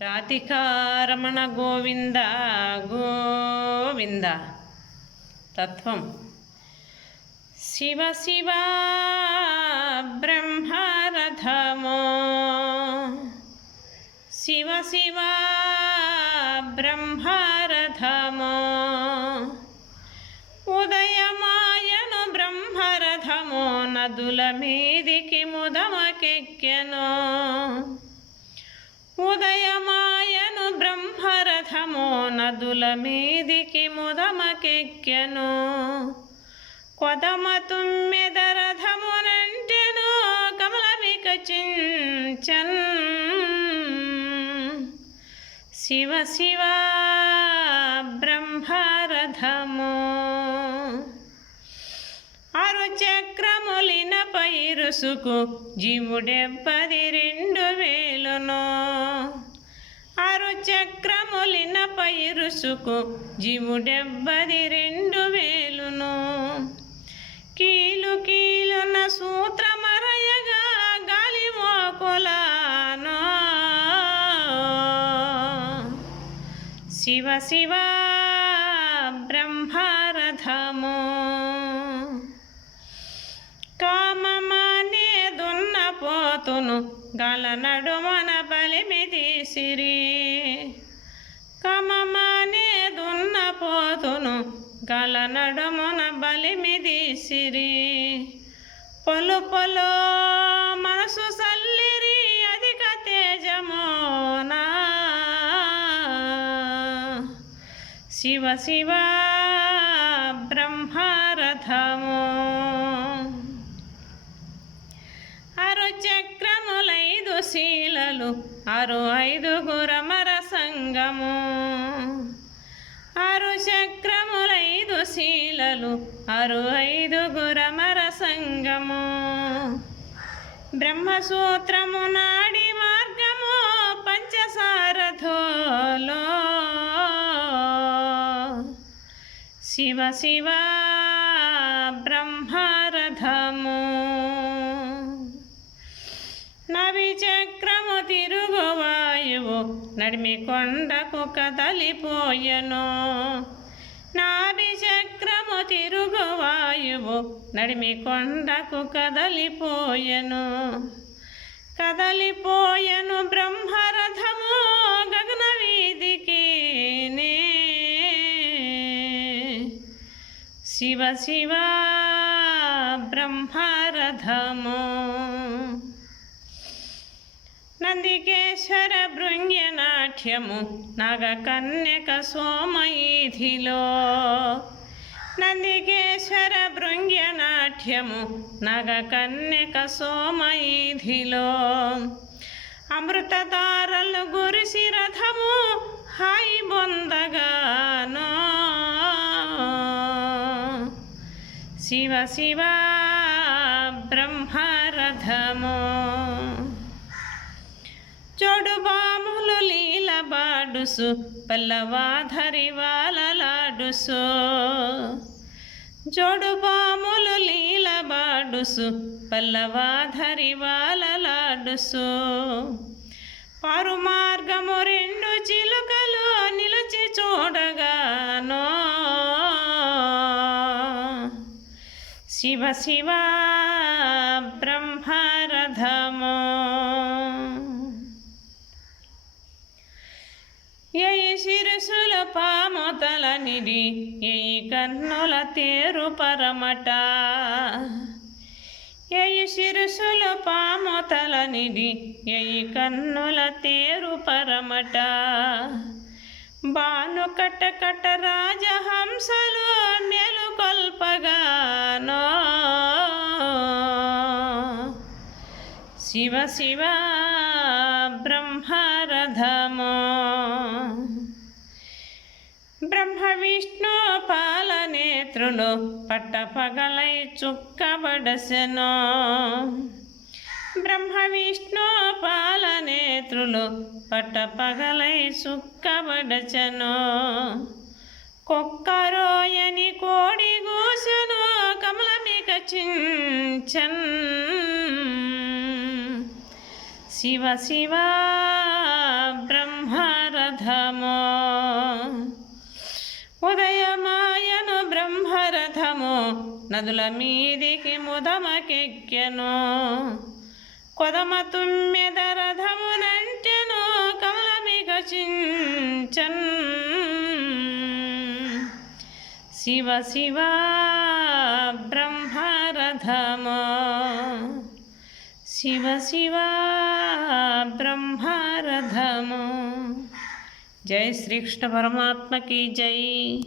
రాధికారమణ గోవింద గోవింద. తత్వం శివ శివ బ్రహ్మరథమో శివ శివ బ్రహ్మరథమో ఉదయమాయను బ్రహ్మరథమో నదుల మీదికి ముదమకెక్కెను ఉదయమాయను బ్రహ్మరథమో నదుల మీదికి ముదమకెక్కెను కొదమ తుమ్మెదరథమునంటెను కమలమిక చించన్ శివ శివ బ్రహ్మరథమో అరుచక్రములిన పైరుసుకు జీవుడెబ్బది 2000 అరుచక్రములిన పైరుసుకు జీవుడెబ్బది 2000 కీలు కీలున సూత్రమరయగా గాలి మోకులానో శివ శివ బ్రహ్మరథమో కామమానే దున్నపోతును గల నడుమన బలిమి తీసిరి కామమానే దున్నపోతును గల నడుమన బలిమి తీసిరి పొలు పొలో మనసు సల్లిరి అధిక తేజమోనా శివ శివ బ్రహ్మరథమో అరుచక్రములైదు శీలలు 65 అమర సంగము అరుచక్రములైదు శీలలు 65 అమర సంగము బ్రహ్మసూత్రము నాడి మార్గము పంచసారథోలో శివ శివ బ్రహ్మరథమో నవిచక్రము తిరుగువాయువు నడిమి కొండకు కదలిపోయెను నాభిచక్రము తిరుగువాయువు నడిమి కొండకు కదలిపోయెను కదలిపోయెను బ్రహ్మరథము గగన వీధికి శివ శివ బ్రహ్మరథమో నందికేశ్వర భృంగ్యనాట్యము నాగకన్యక సోమయీధిలో నందికేశ్వర భృంగ్యనాట్యము నాగకన్యక సోమయీధిలో అమృతధారలు గురిసి రథము హాయి బొందగానో శివ శివ బ్రహ్మరథమో చోడు బాములు లీలబాడుసు పల్లవాధరి వాలలాడుసు జోడు బాములు లీలబాడుసు పల్లవాధరి వాలలాడుసు పారు మార్గము 2 చిలుకలు నిలిచి చూడగానో శివ శివ బ్రహ్మరథమో ఎయి శిరసుల పాముతల నిడి ఎయి కన్నుల తేరు పరమట ఎయి శిరసుల పాముతల నిడి ఎయి కన్నుల తేరు పరమట బాను కట్ట కట్ట రాజహంసలు మెలుకొల్పగానో శివ శివ బ్రహ్మరథమో బ్రహ్మ విష్ణు పాలనేత్రులు పట్టపగలై చుక్కబడసెను బ్రహ్మ విష్ణు పాలనేత్రులు పట్టపగలై చుక్కబడచెను కొక్కరోయని కోడి గూసెను కమలమిక చించన్ శివ శివ బ్రహ్మ రథము ఉదయమాయను బ్రహ్మరథము నదుల మీదికి ముదమకెక్కెను కొదమ తుమ్మెద రథమునంటెను కమలమిక చించన్ శివ శివ బ్రహ్మరథము శివ శివ బ్రహ్మరథము. జై శ్రీకృష్ణ పరమాత్మకి జై.